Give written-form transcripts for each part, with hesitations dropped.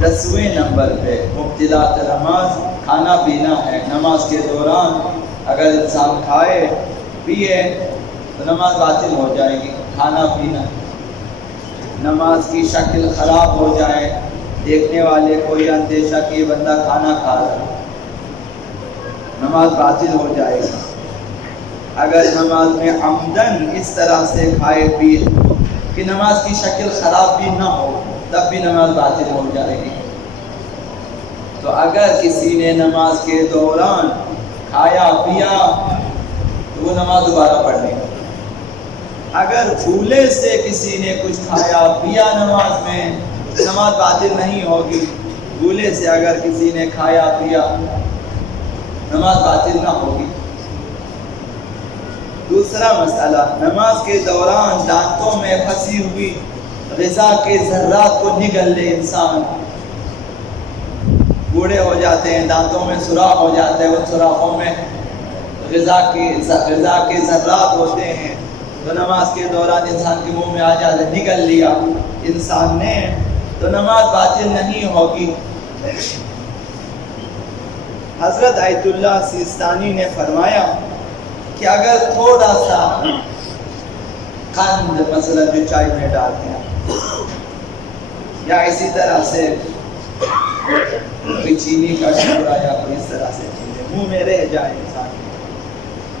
10ویں number پہ مبتلات نماز کھانا پینا ہے۔ نماز کے دوران اگر انسان کھائے پیے تو نماز باطل ہو جائے گی۔ کھانا پینا، نماز کی شکل خراب ہو جائے، دیکھنے والے کو یہ اندیشہ کہ یہ بندہ کھانا کھا رہا ہے، نماز باطل ہو جائے گی۔ اگر نماز میں عمدن اس طرح سے کھائے پیے کہ نماز کی شکل خراب بھی نہ ہو تب بھی نماز باطل ہو جائے گی۔ تو اگر کسی نے نماز کے دوران کھایا پیا تو وہ نماز دوبارہ پڑھ لے گا۔ اگر بھولے سے کسی نے کچھ کھایا پیا نماز میں، نماز باطل نہیں ہوگی۔ بھولے سے اگر کسی نے کھایا پیا نماز باطل نہ ہوگی۔ دوسرا مسئلہ، نماز کے دوران دانتوں میں پھنسی ہوئی غذا کے ذرات کو نگل لے انسان۔ بوڑھے ہو جاتے ہیں، دانتوں میں سوراخ ہو جاتے ہیں، ان سوراخوں میں غذا کے ذرات ہوتے ہیں، تو نماز کے دوران انسان کے منہ میں آ جاتے، نگل لیا انسان نے تو نماز باطل نہیں ہوگی۔ حضرت آیت اللہ سیستانی نے فرمایا کہ اگر تھوڑا سا قند مثلا جو چائے میں ڈالتے ہیں یا اسی طرح سے کوئی چینی کا ٹکڑا یا کوئی اس طرح سے چیزیں منہ میں رہ جائے انسان،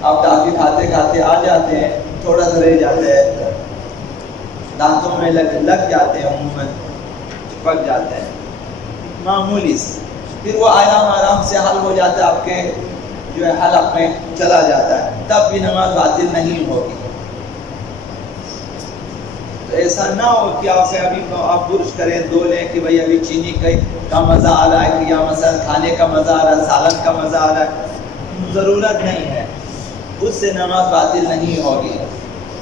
آپ ٹافی کھاتے کھاتے آ جاتے ہیں، تھوڑا سا رہ جاتے ہیں، دانتوں میں لگ جاتے ہیں، منہ میں چپک جاتے ہیں معمولی سے، پھر وہ آرام سے حل ہو جاتا ہے، آپ کے جو ہے حلق میں چلا جاتا ہے، تب بھی نماز باطل نہیں ہوگی۔ تو ایسا نہ ہو کہ آپ برش کریں، دھو لیں کہ بھئی ابھی چینی کا مزہ آ رہا ہے کہ یا مثلا کھانے کا مزہ آ رہا ہے، سالن کا مزہ آ رہا ہے، ضرورت نہیں ہے، اس سے نماز باطل نہیں ہوگی۔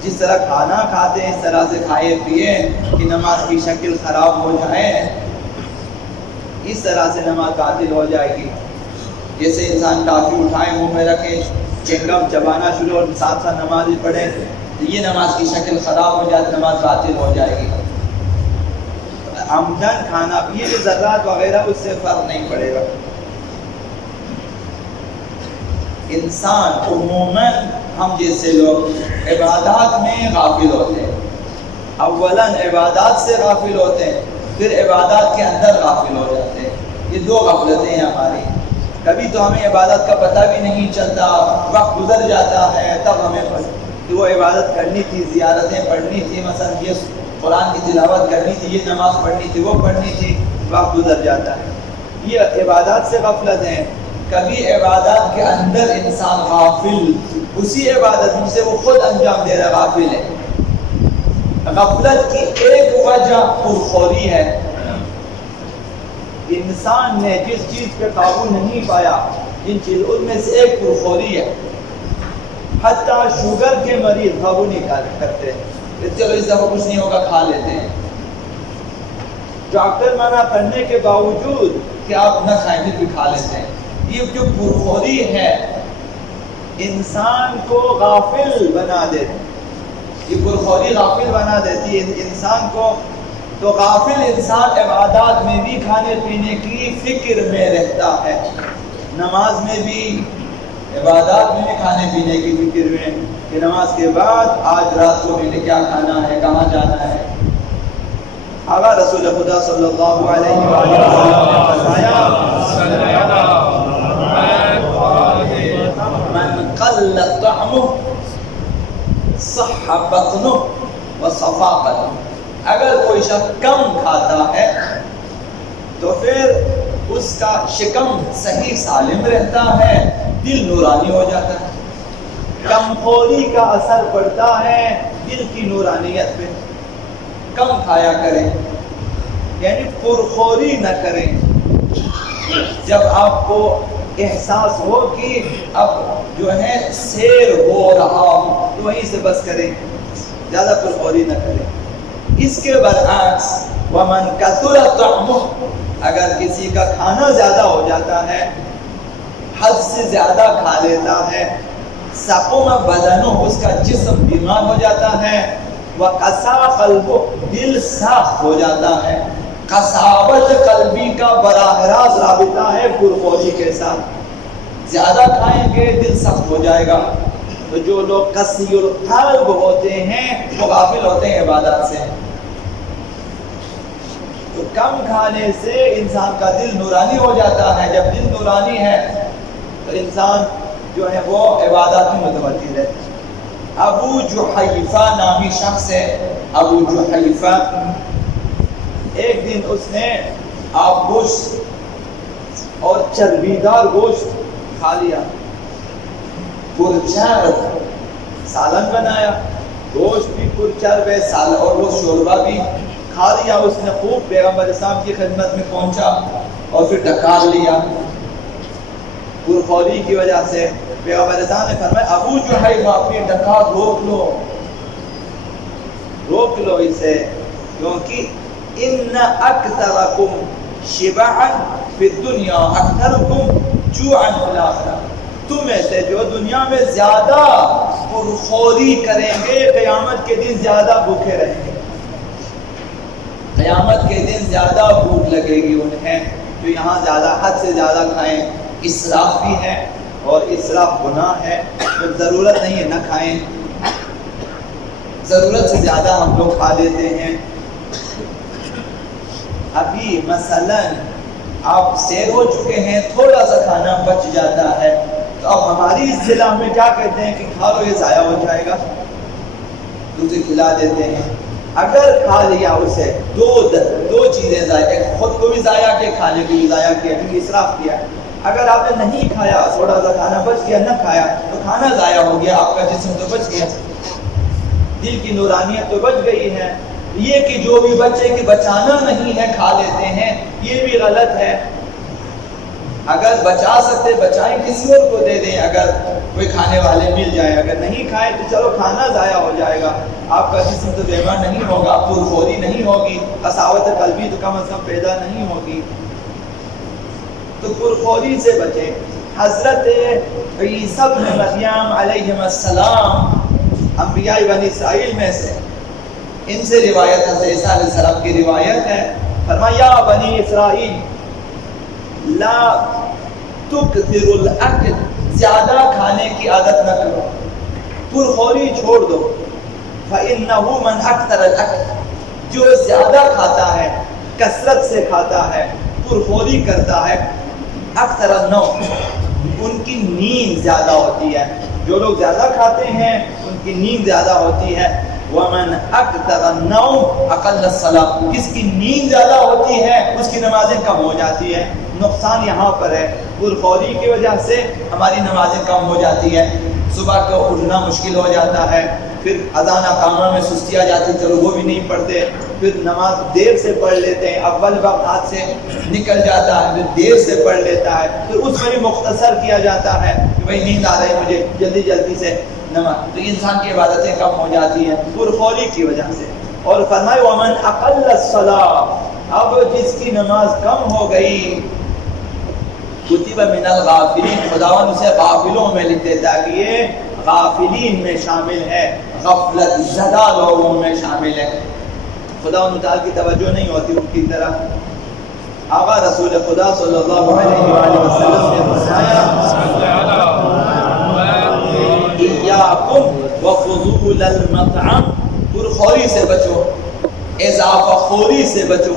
جس طرح کھانا کھاتے ہیں اس طرح سے کھائے پیے کہ نماز کی شکل خراب ہو جائے، اس طرح سے نماز باطل ہو جائے گی۔ جیسے انسان ٹافی اٹھائے منہ میں رکھے، چنگم چبانا شروع اور ساتھ ساتھ نماز بھی پڑھے تو یہ نماز کی شکل خراب ہو جائے، نماز باطل ہو جائے گی۔ عمدن کھانا پیے جو ذرات وغیرہ اس سے فرق نہیں پڑے گا۔ انسان عموماً ہم جیسے لوگ عبادات میں غافل ہوتے ہیں، اولاً عبادات سے غافل ہوتے ہیں، پھر عبادات کے اندر غافل ہو جاتے ہیں۔ یہ دو غفلتیں ہیں ہماری۔ کبھی تو ہمیں عبادت کا پتہ بھی نہیں چلتا، وقت گزر جاتا ہے تب ہمیں کہ وہ عبادت کرنی تھی، زیارتیں پڑھنی تھی، مثلا یہ قرآن کی تلاوت کرنی تھی، یہ نماز پڑھنی تھی، وہ پڑھنی تھی، وقت گزر جاتا ہے۔ یہ عبادات سے غفلت ہیں۔ کبھی عبادات کے اندر انسان غافل، اسی عبادت سے وہ خود انجام دے رہا غافل ہے۔ غفلت کی ایک وجہ پرخوری ہے، انسان نے جس چیز پہ قابو نہیں پایا، جن چیز ان میں سے ایک پرخوری ہے۔ حتیٰ شوگر کے مریض قابو نہیں کرتے، چلو اس دفعہ کچھ نہیں ہوگا کھا لیتے ہیں، ڈاکٹر منع کرنے کے باوجود کہ آپ نہ کھائیں بھی کھا لیتے ہیں۔ یہ جو پرخوری ہے انسان کو غافل بنا دیتی، یہ پرخوری غافل بنا دیتی ہے انسان کو۔ تو غافل انسان عبادات میں بھی کھانے پینے کی فکر میں رہتا ہے، نماز میں بھی، عبادات میں بھی کھانے پینے کی فکر میں کہ نماز کے بعد آج رات کو میں نے کیا کھانا ہے، کہاں جانا ہے۔ آقا رسول خدا صلی اللہ علیہ وآلہ وسلم نے فرمایا من قل طعمه صح بطنه وصفا قلبه، اگر کوئی شخص کم کھاتا ہے تو پھر اس کا شکم صحیح سالم رہتا ہے، دل نورانی ہو جاتا ہے۔ کمخوری کا اثر پڑتا ہے دل کی نورانیت پہ۔ کم کھایا کریں، یعنی پرخوری نہ کریں۔ جب آپ کو احساس ہو کہ اب جو ہے سیر ہو رہا ہو تو وہیں سے بس کریں، زیادہ پرخوری نہ کریں۔ اس کے برعکس ومن کثر طعمه، اگر کسی کا کھانا زیادہ ہو جاتا ہے، حد سے زیادہ کھا لیتا ہے، سقم بدنہ، اس کا جسم بیمار ہو جاتا ہے، وقسا قلبہ، دل ساخت ہو جاتا ہے، قساوت قلبی کا براہ راست رابطہ ہے پرخوری کے ساتھ۔ زیادہ کھائیں گے دل سخت ہو جائے گا، تو جو لوگ قسی القلب ہوتے ہیں وہ غافل ہوتے ہیں عبادات سے۔ تو کم کھانے سے انسان کا دل نورانی ہو جاتا ہے، جب دل نورانی ہے تو انسان جو ہے وہ عبادات میں متوجہ رہتا ہے۔ ابو جحیفہ نامی شخص ہے، ابو جحیفہ، ایک دن اس نے آپ گوشت اور چربیدار گوشت کھا لیا، پرچرب سالن بنایا، گوشت بھی پرچرب ہے، سالن اور وہ شوربہ بھی کھا لیا۔ اس نے خوب پیغمبر اسلام کی خدمت میں پہنچا اور پھر ڈکار لیا پرخوری کی وجہ سے۔ پیغمبر اسلام نے فرمایا ابو جحیفہ اپنی ڈکار روک لو اسے، کیونکہ ان اکثرکم شبعا فی الدنیا اکثرکم جوعا فی الاخرہ، تم میں سے جو دنیا میں زیادہ پرخوری کریں گے قیامت کے دن زیادہ بھوکے رہیں گے، قیامت کے دن زیادہ بھوک لگے گی انہیں۔ تو یہاں زیادہ حد سے زیادہ کھائیں، اسراف بھی ہے اور اسراف گناہ ہے، تو ضرورت نہیں ہے نہ کھائیں، ضرورت سے زیادہ ہم لوگ کھا لیتے ہیں۔ ابھی مثلا آپ سیر ہو چکے ہیں، تھوڑا سا کھانا بچ جاتا ہے، تو اب ہماری اصطلاح میں کیا کہتے ہیں کہ کھا لو یہ ضائع ہو جائے گا، دوسرے کھلا دیتے ہیں۔ اگر کھا لیا اسے دو چیزیں ضائع، خود کو بھی ضائع کیا، کھانے کو بھی ضائع کیا، کیونکہ اسراف کیا۔ اگر آپ نے نہیں کھایا، تھوڑا سا کھانا بچ گیا، نہ کھایا تو کھانا ضائع ہو گیا، آپ کا جسم تو بچ گیا، دل کی نورانیت تو بچ گئی ہے۔ یہ کہ جو بھی بچے کہ بچانا نہیں ہے کھا لیتے ہیں، یہ بھی غلط ہے۔ اگر بچا سکتے بچائیں، کسی اور کو دے دیں اگر کوئی کھانے والے مل جائے، اگر نہیں کھائے تو چلو کھانا ضائع ہو جائے گا، آپ کا جسم تو بیمار نہیں ہوگا، پرخوری نہیں ہوگی، قساوت قلبی تو کم از کم پیدا نہیں ہوگی۔ تو پرخوری سے بچیں۔ حضرت عیسیٰ بن مریم علیہ السلام انبیاء بنی اسرائیل میں سے، ان سے روایت حضرت عیسیٰ علیہ السلام کی روایت ہے، فرمایا یا بنی اسرائیل لا تکثر الاکل، زیادہ کھانے کی عادت نہ کرو، پرخوری چھوڑ دو، فإنہ من اکثر الاکل، جو زیادہ کھاتا ہے، کثرت سے کھاتا ہے، پرخوری کرتا ہے، اکثر النوم، ان کی نیند زیادہ ہوتی ہے، جو لوگ زیادہ کھاتے ہیں ان کی نیند زیادہ ہوتی ہے۔ وَمَنْ أَكْثَرَ النَّوْمَ أَقَلَّ الصَّلَاةِ، جس کی نیند زیادہ ہوتی ہے اس کی نمازیں کم ہو جاتی ہے۔ نقصان یہاں پر ہے، پرخوری کی وجہ سے ہماری نمازیں کم ہو جاتی ہے، صبح کو اٹھنا مشکل ہو جاتا ہے، پھر اذان اقامہ میں سستی آ جاتی ہے، چلو وہ بھی نہیں پڑھتے، پھر نماز دیر سے پڑھ لیتے ہیں، اول وقت ہاتھ سے نکل جاتا ہے، پھر دیر سے پڑھ لیتا ہے، پھر اس میں بھی مختصر کیا جاتا ہے کہ بھائی نیند آ رہی ہے مجھے، جلدی جلدی سے نماز، تو انسان کی عبادتیں کم ہو جاتی ہیں پرخوری کی وجہ سے۔ اور فرمائے وَمَنْ أَقَلَّ الصَّلَاةِ، اب جس کی نماز کم ہو گئی، کتب من الغافلین، خداوند اسے غافلوں میں لکھ دیتا کہ یہ غافلین میں شامل ہے، غفلت زدہ لوگوں میں شامل ہے، خداوند تعالیٰ کی توجہ نہیں ہوتی ان کی طرف۔ آقا رسول خدا صلی اللہ علیہ وآلہ وسلم نے فرمایا ایاکم وفضول المطعم، پرخوری سے بچو، اضافہ خوری سے بچو،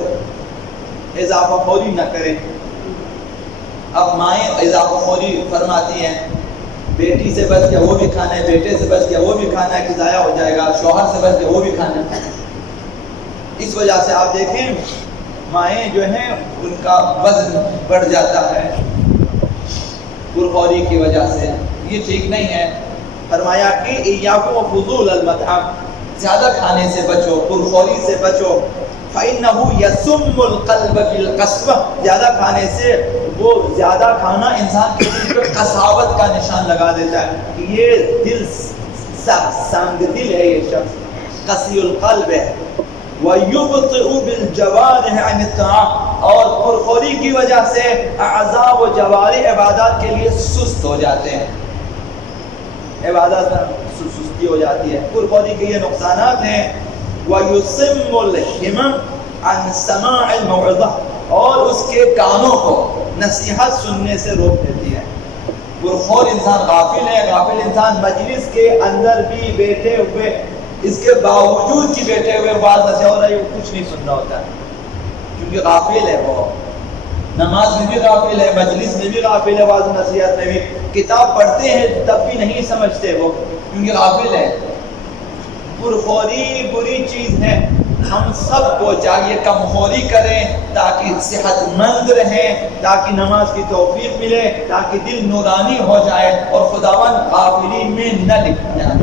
اضافہ خوری نہ کریں۔ اب مائیں اضافہ خوری فرماتی ہیں، بیٹی سے بچ گیا وہ بھی کھانا ہے، بیٹے سے بچ گیا وہ بھی کھانا ہے کہ ضائع ہو جائے گا، شوہر سے بچ گیا وہ بھی کھانا ہے۔ اس وجہ سے آپ دیکھیں مائیں جو ہیں ان کا وزن بڑھ جاتا ہے پرخوری کی وجہ سے، یہ ٹھیک نہیں ہے۔ فرمایا کہ ایاکم وفضول المطعم، زیادہ کھانے سے بچو، پرخوری سے بچو، فإنہ یسم القلب بالقسوہ، زیادہ کھانے سے وہ زیادہ کھانا انسان کے دل پر قساوت کا نشان لگا دیتا ہے کہ یہ دل سنگ دل ہے، یہ شخص قسی القلب ہے۔ وَيُبْطِئُ بِالْجَوَارِحِ عَنِ الطَّاعَةِ، اور پرخوری کی وجہ سے اعضاء و جوارح عبادات کے لیے سست ہو جاتے ہیں، عبادات میں سستی ہو جاتی ہے، پرخوری کے یہ نقصانات ہیں۔ وَيُسِمُّ الْحِمَمَ عن سماع الموعظہ، اور اس کے کانوں کو نصیحت سننے سے روک دیتی ہے۔ پرخور انسان غافل ہے، غافل انسان مجلس کے اندر بھی بیٹھے ہوئے، اس کے باوجود کہ بیٹھے ہوئے واز نصیحت ہو رہا ہے، وہ کچھ نہیں سن رہا ہوتا ہے، کیونکہ غافل ہے، وہ نماز میں بھی غافل ہے، مجلس میں بھی غافل ہے، واز نصیحت میں بھی، کتاب پڑھتے ہیں تب بھی نہیں سمجھتے وہ، کیونکہ غافل ہے۔ پرخوری بری چیز ہے، ہم سب کو چاہیے کم خوری کریں تاکہ صحت مند رہیں، تاکہ نماز کی توفیق ملے، تاکہ دل نورانی ہو جائے اور خداوند غافلین میں نہ لکھ جائے۔